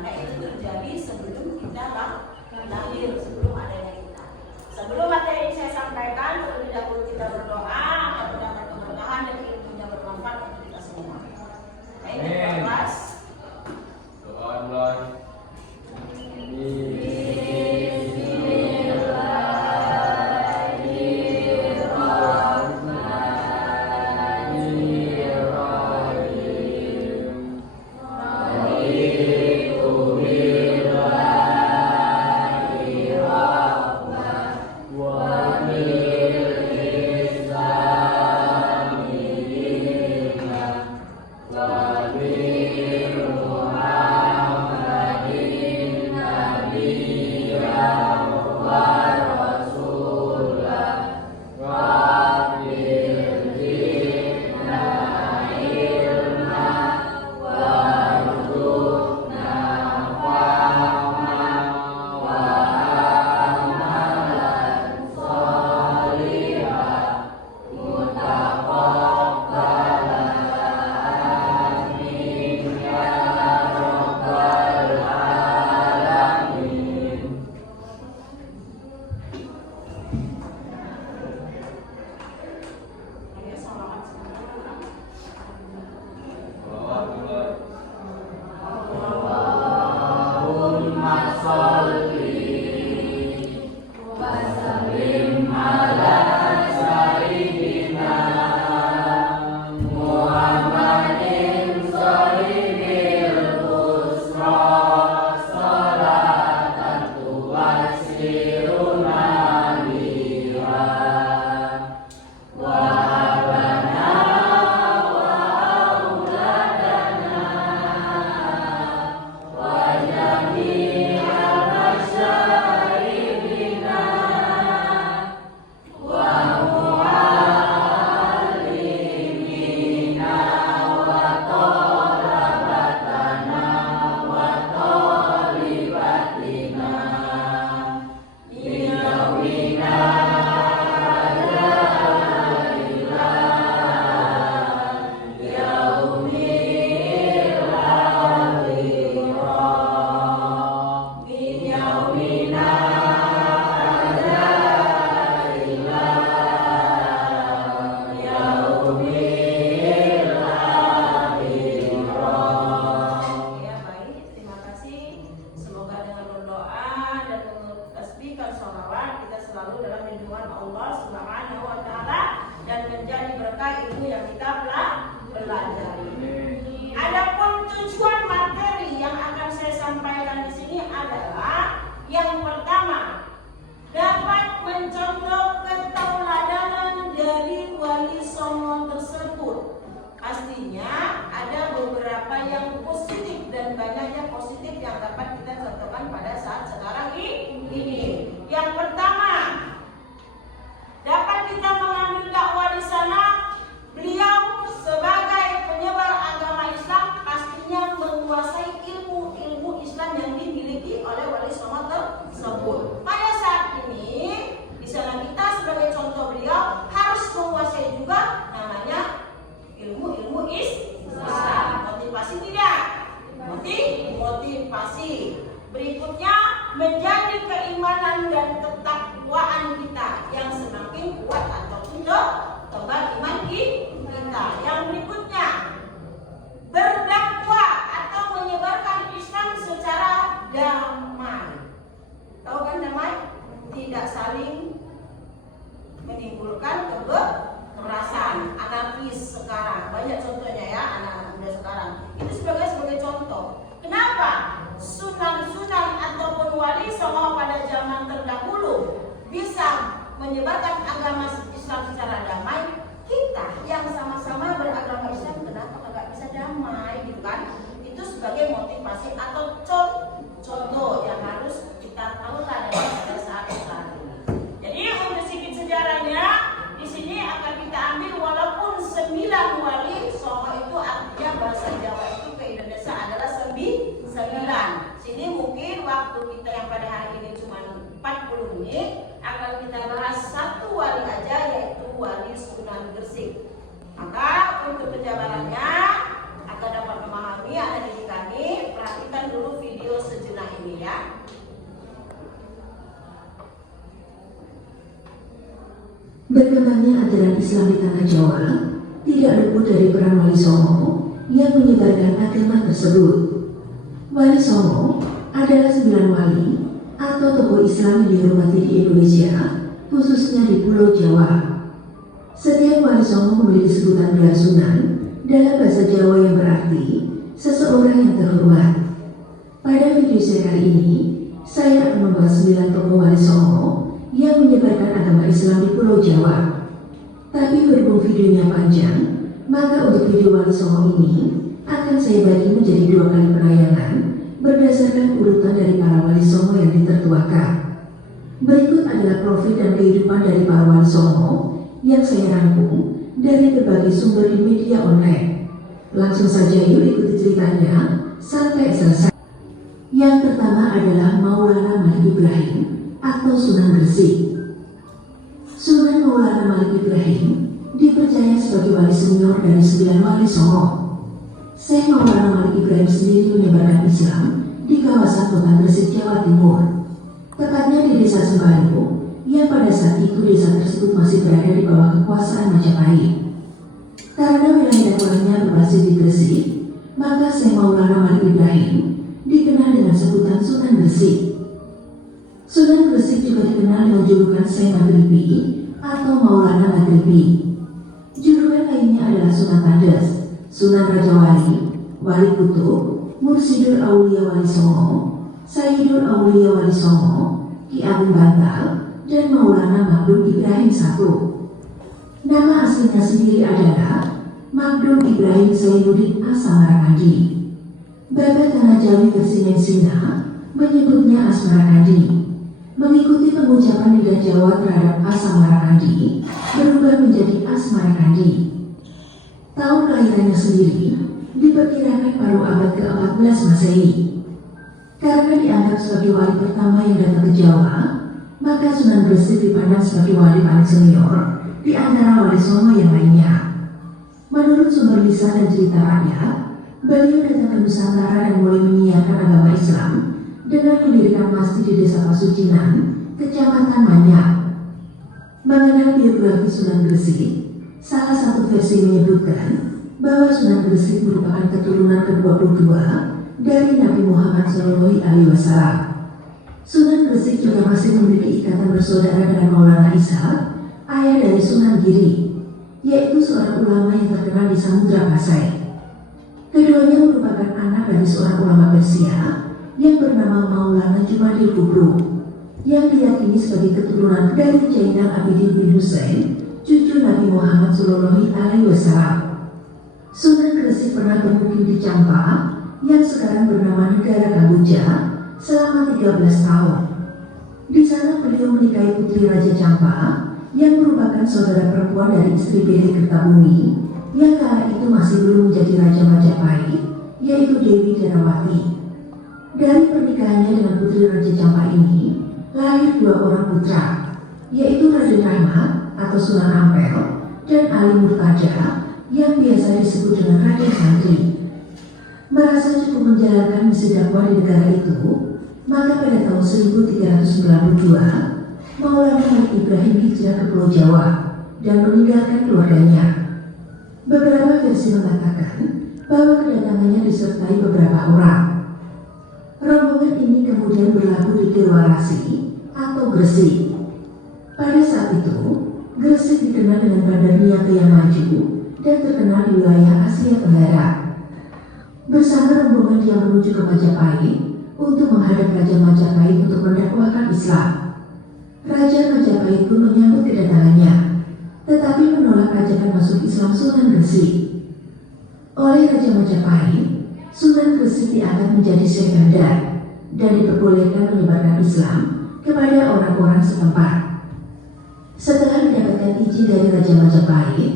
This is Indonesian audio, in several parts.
Karena itu terjadi sebelum kita lahir, sebelum adanya kita. Sebelum materi ini saya sampaikan, terlebih dahulu kita berdoa agar mendapat keberkahan dan ilmunya bermanfaat untuk kita semua. Nah, ini kelas doa mulai. Menyebarkan agama Islam secara damai, kita yang sama-sama beragama Islam kenapa nggak bisa damai gitu kan? Itu sebagai motivasi atau contoh yang harus kita tahu pada saat ini. Jadi untuk sedikit sejarahnya di sini akan kita ambil walaupun 9 wali Songo itu artinya bahasa Jawa itu ke Indonesia adalah 9. Sini mungkin waktu kita yang pada hari ini cuma 40 menit akan kita bahas satu wali aja, yaitu Wali Sunan Gresik. Maka untuk Berkembangnya ajaran Islam di tanah Jawa tidak luput dari peran Wali Songo yang menyebarkan agama tersebut. Wali Songo adalah 9 wali atau tokoh Islam yang dihormati di Indonesia, khususnya di Pulau Jawa. Setiap Wali Songo memiliki sebutan gelar Sunan dalam bahasa Jawa yang berarti seseorang yang terhormat. Pada video saya kali ini, saya akan membahas 9 tokoh Wali Songo yang menyebarkan agama Islam di Pulau Jawa. Tapi berhubung videonya panjang, maka untuk video Wali Songo ini akan saya bagi menjadi 2 kali penayangan berdasarkan urutan dari para Wali Songo yang ditertuakan. Berikut adalah profil dan kehidupan dari para Wali Songo yang saya rangkum dari berbagai sumber di media online. Langsung saja yuk ikuti ceritanya sampai selesai. Yang pertama adalah Maulana Malik Ibrahim atau Sunan Gresik. Sunan Maulana Malik Ibrahim dipercaya sebagai wali senior dari 9 Wali Songo. Syekh Maulana Malik Ibrahim sendiri menyebarkan Islam di kawasan Kota Gresik, Jawa Timur, tepatnya di Desa Sembalu, yang pada saat itu desa tersebut masih berada di bawah kekuasaan Majapahit. Karena wilayah dakwahnya berbasis di Gresik, maka Syekh Maulana Malik Ibrahim dikenal dengan sebutan Sunan Gresik. Sunan Gresik juga dikenal dengan julukan Syekh Maghribi atau Maulana Maghribi. Julukan lainnya adalah Sunan Tandes, Sunan Raja Wali, Wali Kutub, Mursidul Aulia Wali Songo, Sayyidul Aulia Wali Songo, Ki Agung Bantal, dan Maulana Magdum Ibrahim I. Nama aslinya sendiri adalah Magdum Ibrahim Zainuddin As-Samarkandi. Babat Tanah Jawi versi Mensina menyebutnya Asmarakandi. Mengikuti pengucapan lidah Jawa terhadap As-Samarkandi berubah menjadi Asmarakandi. Tahun kelahirannya sendiri diperkirakan pada abad ke-14 Masehi. Karena dianggap sebagai wali pertama yang datang ke Jawa, maka Sunan Gresik dipandang sebagai wali paling senior di antara Wali Songo yang lainnya. Menurut sumber lisan dan cerita rakyat, beliau datang ke Nusantara dan mulai menyiarkan agama Islam dengan mendirikan masjid di Desa Pasucinan, Kecamatan Manyak. Mengenai biografi Sunan Gresik, salah satu versi menyebutkan bahwa Sunan Gresik merupakan keturunan ke-22 dari Nabi Muhammad SAW. Sunan Gresik juga masih memiliki ikatan bersaudara dengan Maulana Isa, ayah dari Sunan Giri, yaitu seorang ulama yang terkenal di Samudra Pasai. Keduanya merupakan anak dari seorang ulama Persia yang bernama Maulana Jumadil Kubro, yang diyakini sebagai keturunan dari Zainal Abidin bin Husain, cucu Nabi Muhammad SAW. Sunan Gresik pernah bermukim di Champa yang sekarang bernama negara Kamboja selama 13 tahun. Di sana beliau menikahi putri Raja Champa yang merupakan saudara perempuan dari istri Beli Kertabumi yang kala itu masih belum menjadi Raja Majapahit, yaitu Dewi Darawati. Dari pernikahannya dengan putri Raja Champa ini lahir 2 orang putra, yaitu Raden Rahmat atau Sunan Ampel dan Ali Murtaja yang biasa disebut dengan Raden Santri. Merasa cukup menjalankan misi dakwah di negara itu, maka pada tahun 1392 Maulana Malik Ibrahim hijrah ke Pulau Jawa dan meninggalkan keluarganya. Beberapa versi mengatakan bahwa kedatangannya disertai beberapa orang. Rombongan ini kemudian berlabuh di Tilwarasi atau Gresik. Pada saat itu, Gresik dikenal dengan Bandar Niaga yang maju dan terkenal di wilayah Asia Tenggara. Bersama rombongan dia menuju ke Majapahit untuk menghadap Raja Majapahit untuk mendakwahkan Islam. Raja Majapahit pun menyambut kedatangannya, tetapi menolak ajakan masuk Islam Sunan Gresik. Oleh Raja Majapahit, Sunan Gresik diangkat menjadi Syekh Bandar dan diperbolehkan menyebarkan Islam kepada orang-orang setempat. Setelah mendapatkan izin dari Raja Majapahit,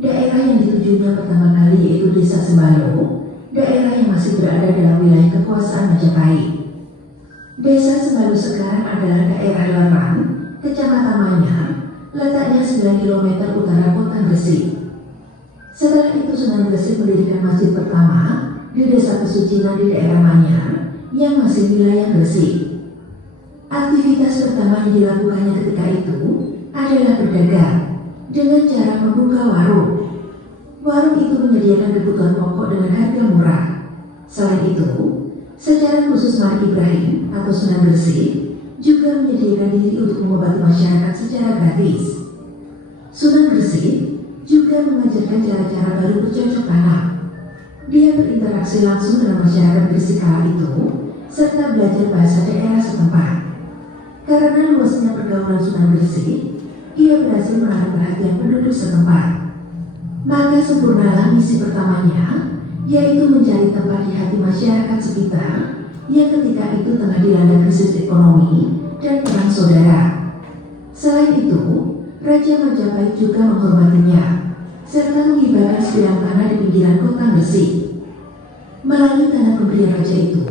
daerah yang ditujunya pertama kali yaitu Desa Sembalu, daerah yang masih berada dalam wilayah kekuasaan Majapahit. Desa Sembalu sekarang adalah daerah Lerang, Kecamatan Manyar, letaknya 9 km utara kota Gresik. Setelah itu Sunan Gresik mendirikan masjid pertama di Desa Pesucinan di daerah Manyar yang masih wilayah Gresik. Aktivitas pertama yang dilakukannya ketika itu adalah berdagang, dengan cara membuka warung. Warung itu menyediakan kebutuhan pokok dengan harga murah. Selain itu, secara khusus Malik Ibrahim atau Sunan Gresik juga menyediakan diri untuk mengobati masyarakat secara gratis. Sunan Gresik juga mengajarkan cara-cara baru bercocok tanam. Dia berinteraksi langsung dengan masyarakat Gresik kala itu, serta belajar bahasa daerah setempat. Karena luasnya pergaulan Sunan Gresik, ia berhasil menarik perhatian penduduk setempat. Maka sempurnalah misi pertamanya, yaitu mencari tempat di hati masyarakat sekitar yang ketika itu tengah dilanda krisis ekonomi dan perang saudara. Selain itu, Raja Majapahit juga menghormatinya, serta menghibahkan sebidang tanah di pinggiran kota Gresik. Melalui tanah pemberian raja itu,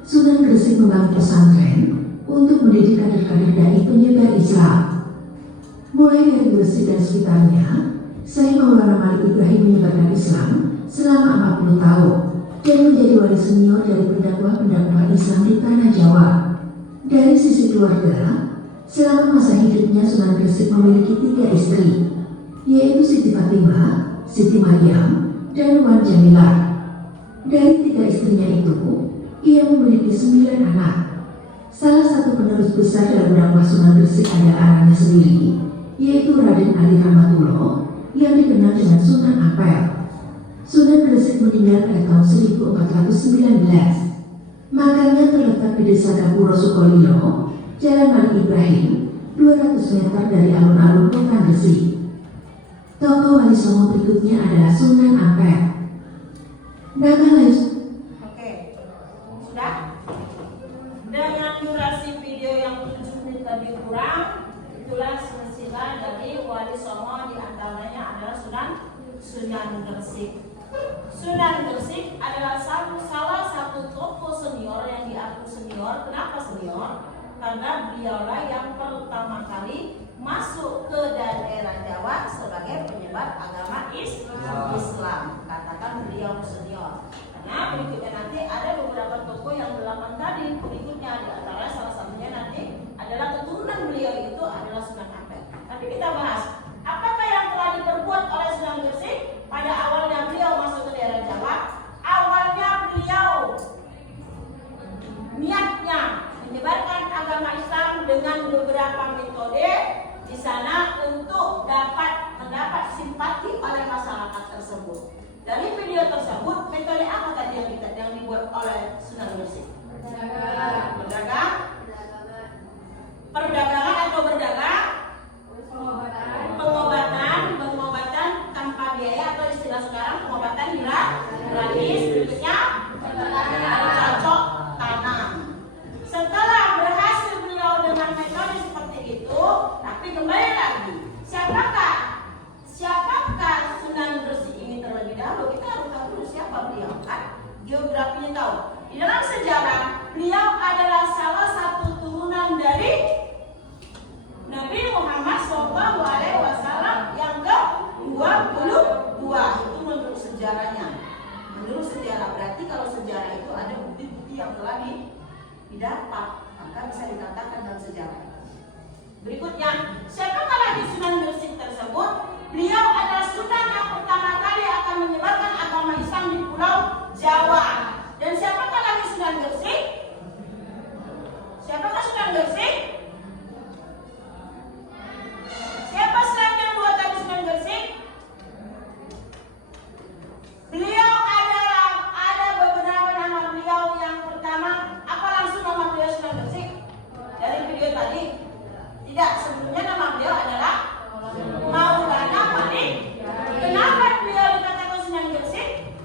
Sunan Gresik membangun pesantren untuk mendidik kader-kader dai penyebar Islam. Mulai dari Gresik dan sekitarnya, Syekh Maulana Malik Ibrahim menyebarkan Islam selama 40 tahun dan menjadi wali senior dari pendakwah-pendakwah Islam di tanah Jawa. Dari sisi keluarga, selama masa hidupnya Sunan Gresik memiliki 3 istri, yaitu Siti Fatimah, Siti Maryam, dan Wan Jamilah. Dari 3 istrinya itu, ia memiliki 9 anak. Salah satu penerus besar dalam dakwah Sunan Gresik adalah anaknya sendiri, yaitu Raden Ali Rahmatullah, yang dikenal dengan Sunan Ampel. Sunan Gresik meninggal pada tahun 1419. Makamnya terletak di Desa Gapuro Sukolilo, Jalan Malik Ibrahim, 200 meter dari alun-alun kota Gresik. Tokoh Wali Songo berikutnya adalah Sunan Ampel. Nama lain. Oke, sudah? Dengan durasi video yang 7 menit tadi kurang, itulah silsilah dari Wali Songo, di antaranya adalah Sunan Gresik. Sunan Gresik adalah salah satu tokoh senior yang diaku senior. Kenapa senior? Karena beliaulah yang pertama kali masuk ke daerah Jawa sebagai penyebar agama Islam. Katakan beliau senior. Karena berikutnya nanti ada beberapa tokoh yang 8 tadi. Berikutnya di antara salah satunya nanti adalah keturunan beliau itu adalah Sunan Ampel. Tapi kita bahas, apakah yang telah diperbuat oleh Sunan Gresik pada awalnya beliau masuk ke daerah Jawa? Awalnya beliau niatnya menyebarkan agama Islam dengan beberapa metode di sana untuk mendapat simpati oleh masyarakat tersebut. Dari video tersebut, metode apa tadi yang dibuat oleh Sunan Gresik? Berdagang, perdagangan atau berdagang, pengobatan tanpa biaya atau istilah sekarang pengobatan gratis. Berikutnya cocok tanam. Setelah berhasil beliau dengan metode seperti itu, tapi kembali lagi, siapakah Sunan Gresik ini terlebih dahulu? Kita harus tahu dulu siapa beliau, kan? Geografinya tahu. Di dalam sejarah, beliau adalah salah satu turunan dari Nabi Muhammad SAW yang ke-22. Itu menurut sejarahnya. Menurut sejarah, berarti kalau sejarah itu ada bukti-bukti yang telah didapat, maka bisa dikatakan dalam sejarah. Berikutnya, siapakah lagi Sunan Gresik tersebut? Beliau adalah Sunan yang pertama kali akan menyebarkan agama Islam di Pulau Jawa. Dan siapakah lagi Sunan Gresik? Siapakah Sunan Gresik? Siapa selain yang 2 tadi Sunan Gresik? Beliau ada beberapa nama beliau. Yang pertama, apa langsung nama beliau Sunan Gresik? Dari video tadi? Tidak, sebelumnya nama beliau adalah Maulana Malik. Kenapa beliau dikatakan Sunan Gresik?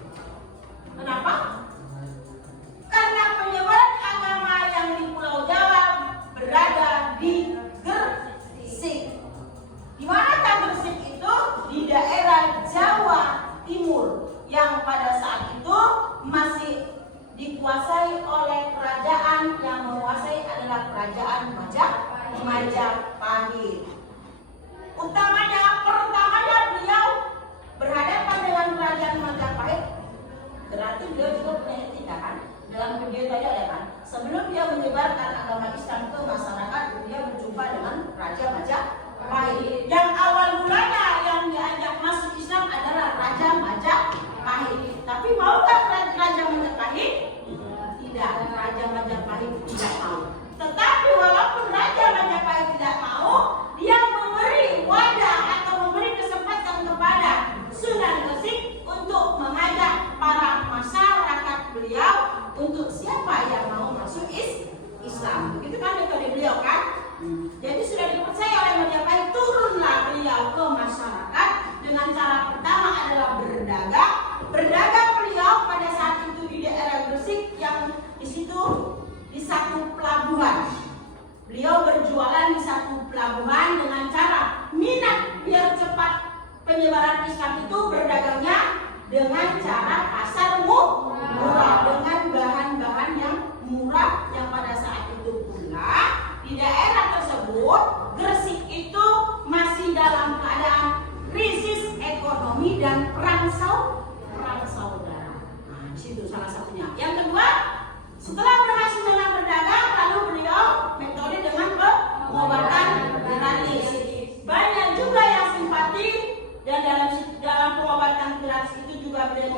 Kenapa? Karena penyebaran agama yang di Pulau Jawa berada di Gresik. Di mana Gresik itu? Di daerah Jawa Timur, yang pada saat itu masih dikuasai oleh kerajaan yang menguasai adalah kerajaan Majapahit. Pertamanya beliau berhadapan dengan kerajaan Majapahit. Berarti beliau juga punya etika, kan? Dalam video tadi ada, kan? Sebelum dia menyebarkan agama Islam ke masyarakat, dia berjumpa dengan Raja Majapahit. Yang awal mulanya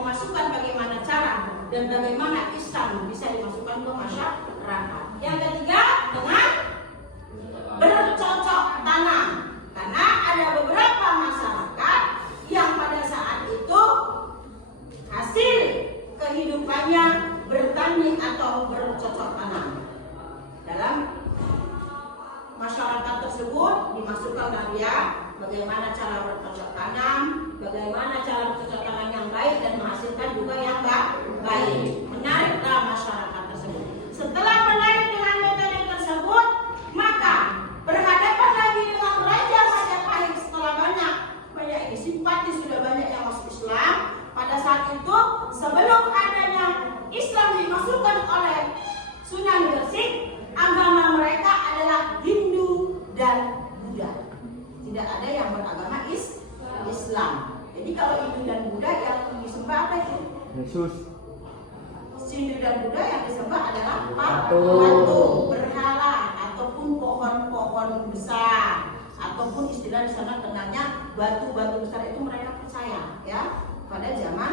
memasukkan bagaimana cara dan bagaimana Islam bisa dimasukkan ke masyarakat. Yang ketiga, dengan bercocok tanam. Karena ada beberapa masyarakat yang pada saat itu hasil kehidupannya bertani atau bercocok tanam. Dalam masyarakat tersebut dimasukkan dia bagaimana cara bercocok tanam, bagaimana cara bercocok tanam yang baik dan menghasilkan juga yang baik. Menariklah masyarakat tersebut. Setelah menarik dengan metode tersebut, maka berhadapan lagi dengan Raja Majapahit setelah banyak simpati, sudah banyak yang masuk Islam. Pada saat itu, sebelum adanya Islam dimasukkan oleh Sunan Gresik, agama mereka adalah Hindu dan Buddha. Tidak ada yang beragama Islam. Jadi kalau Hindu dan Buddha yang disembah apa itu? Yesus. Hindu dan Buddha yang disembah adalah patung, berhala, ataupun pohon-pohon besar, ataupun istilah di sana kenalnya batu-batu besar, itu mereka percaya ya pada zaman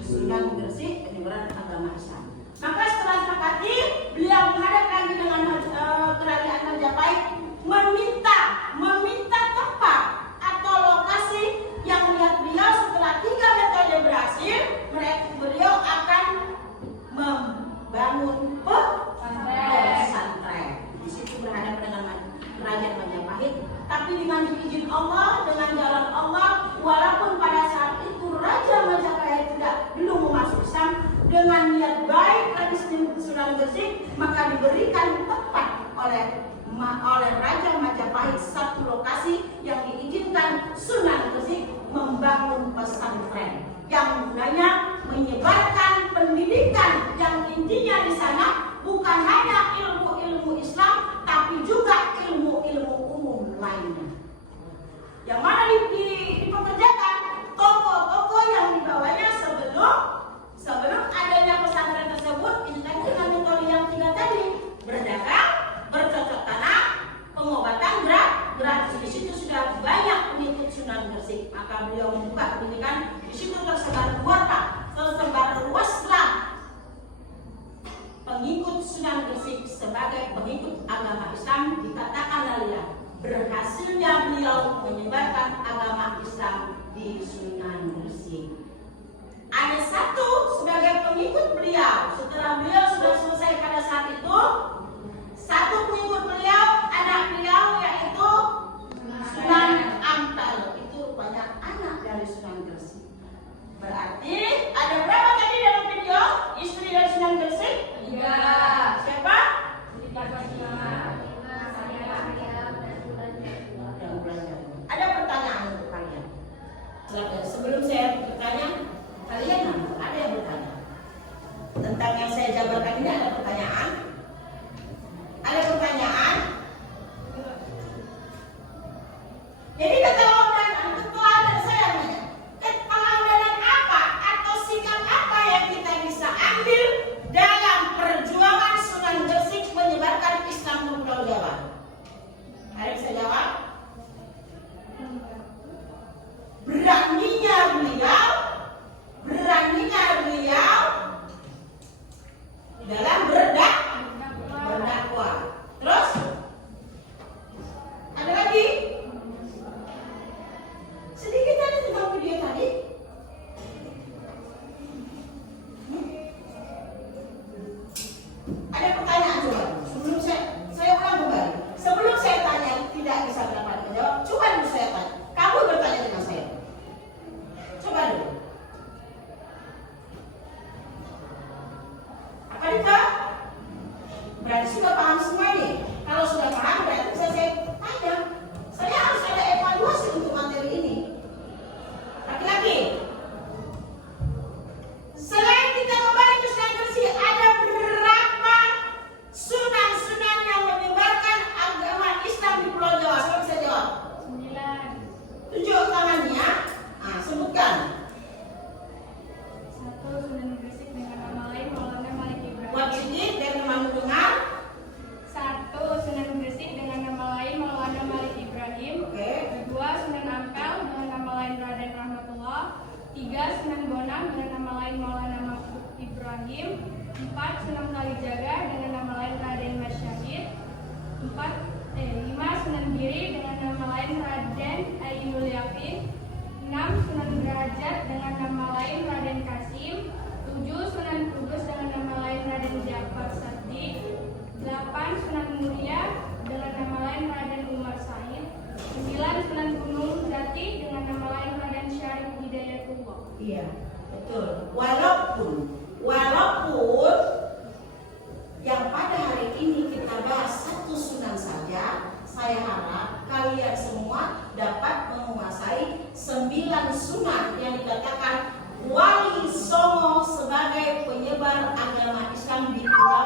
Sunan Gresik penyebaran agama Islam. Maka setelah sepakati, beliau menghadap lagi dengan kerajaan Majapahit, meminta tempat atau lokasi yang melihat beliau setelah 3 metode berhasil, beliau akan membangun pesantren. Di situ berhadapan dengan kerajaan Majapahit, tapi dengan izin Allah, dengan jalan Allah, walaupun pada saat itu Raja Majapahit belum masuk Islam, dengan niat baik lagi Sunan Gresik, maka diberikan tempat oleh Raja Majapahit satu lokasi yang diizinkan Sunan Gresik membangun pesantren yang gunanya menyebarkan pendidikan yang intinya di sana bukan hanya ilmu-ilmu Islam, tapi juga ilmu-ilmu umum lainnya. Yang mana dipekerjakan tokoh-tokoh yang dibawanya sebelum adanya pesantren tersebut. Ini kan dengan metode yang 3 tadi, berdagang, bercocok tanam, pengobatan gratis. Di situ sudah banyak pengikut Sunan Gresik, maka beliau membuka pendidikan. Di situ tersebar luaslah pengikut Sunan Gresik sebagai pengikut agama Islam. Dikatakan lalu berhasilnya beliau menyebarkan agama Islam di Sunan Gresik. Ada satu sebagai pengikut beliau, setelah beliau sudah selesai pada saat itu, satu pengikut beliau, anak beliau yaitu Sunan Ampel. Itu rupanya anak dari Sunan Gresik. Berarti ada berapa tadi dalam video istri dari Sunan Gresik? 3. Siapa? Ada pertanyaan untuk kalian? Sebelum saya bertanya, kalian ada yang bertanya tentang yang saya jabarkan ini? Ada pertanyaan? Ada pertanyaan? Jadi keteladanan saya nanya, keteladanan apa atau sikap apa yang kita bisa ambil dalam perjuangan Sunan Gresik menyebarkan Islam di Pulau Jawa? Ada yang bisa jawab? Beraninya beliau dalam berdakwah. Terus ada lagi sedikit tadi tentang video tadi. Ada pertanyaan coba sebelum saya ulang kembali. Sebelum saya tanya tidak bisa dapat menjawab, coba dulu saya tanya. Kamu bertanya dengan saya. Coba dulu. Apa itu? Berarti sudah paham semua ini. Kalau sudah paham berarti bisa saya tanya. Saya harus ada evaluasi untuk materi ini. Laki-laki. Selain kita kembali ke Sunan Gresik, ada berapa sunan-sunan yang menyebarkan agama Islam di Pulau Jawa? Siapa bisa jawab? 9. Tunjuk tangannya. Sebutkan. 1. Sunan Gresik dengan nama lain Maulana Malik Ibrahim. Buat sedikit dan teman mendengar. 1. Sunan Gresik dengan nama lain Maulana Malik Ibrahim. Oke. 2. Sunan Ampel dengan nama lain Raden Rahmatullah. 3. Sunan Bonang dengan nama lain 4. Sunan Kalijaga dengan nama lain Raden Mas Syahid. 5. Sunan Giri dengan nama lain Raden Ainul Yakin. 6. Sunan Derajat dengan nama lain Raden Kasim. 7. Sunan Kudus dengan nama lain Raden Ja'far Shadiq. 8. Sunan Muria dengan nama lain Raden Umar Said. 9. Sunan Gunung Jati dengan nama lain Raden Syarif Hidayatullah. Iya, betul. Walaupun yang pada hari ini kita bahas satu sunan saja, saya harap kalian semua dapat menguasai 9 sunan yang dikatakan Wali Songo sebagai penyebar agama Islam di Pulau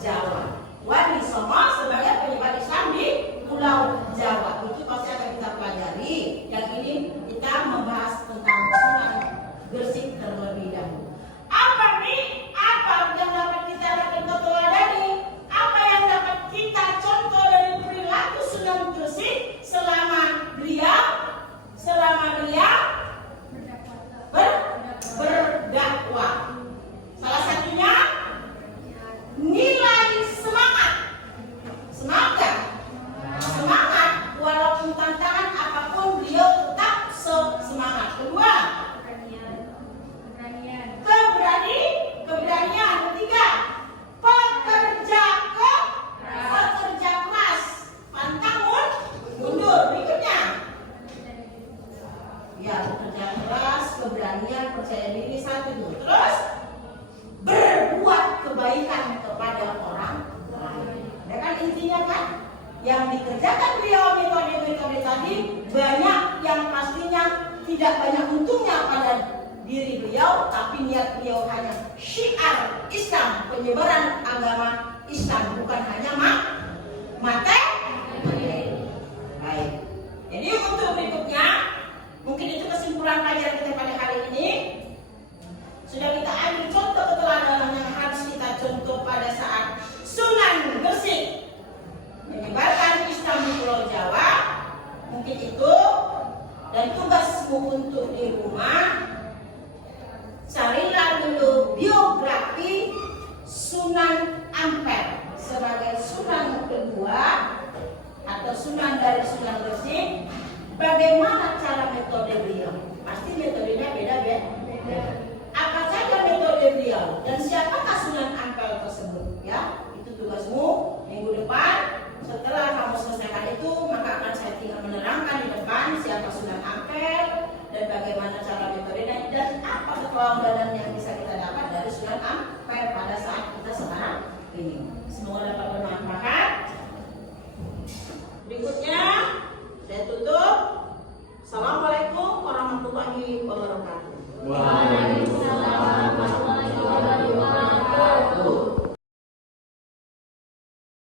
Jawa. Wali Songo sebagai penyebar Islam di Pulau Jawa. Itu pasti akan kita pelajari. Yang ini kita membahas tentang Sunan Gresik terlebih dahulu. Apa nih? Apa yang dapat kita teladani? Apa yang dapat kita contoh dari perilaku Sunan Gresik selama beliau berdakwah? Salah satunya nilai semangat. Semangat walaupun tantangan apapun beliau tetap semangat. Kedua, keberanian. Ketiga, pekerja keras, pantang mundur. Berikutnya, ya, pekerja keras, keberanian, percaya diri, satu itu. Terus berbuat kebaikan kepada orang lain. Ya kan intinya kan? Yang dikerjakan beliau metode-metode tadi banyak yang pastinya tidak banyak untungnya pada diri beliau, tapi niat beliau hanya syiar Islam, penyebaran agama Islam, bukan hanya materi. Baik. Jadi untuk berikutnya, mungkin itu kesimpulan pelajaran kita pada hari ini. Sudah kita ambil contoh keteladanan yang harus kita contoh pada saat Sunan Gresik menyebarkan Islam di Pulau Jawa. Mungkin itu, dan tugasmu untuk di rumah, carilah dulu biografi Sunan Ampel sebagai Sunan kedua atau Sunan dari Sunan Gresik. Bagaimana cara metode beliau? Pasti metodenya beda. Apa saja metode beliau dan siapakah Sunan Ampel tersebut? Ya, itu tugasmu minggu depan. Setelah kamu selesaikan itu, maka akan saya tinggal menerangkan di depan siapa Sunan Ampel dan bagaimana cara metodenya dan apa keteladanan yang bisa kita dapat dari Sunan Ampel pada saat kita sekarang ini. Semoga dapat bermanfaat. Berikutnya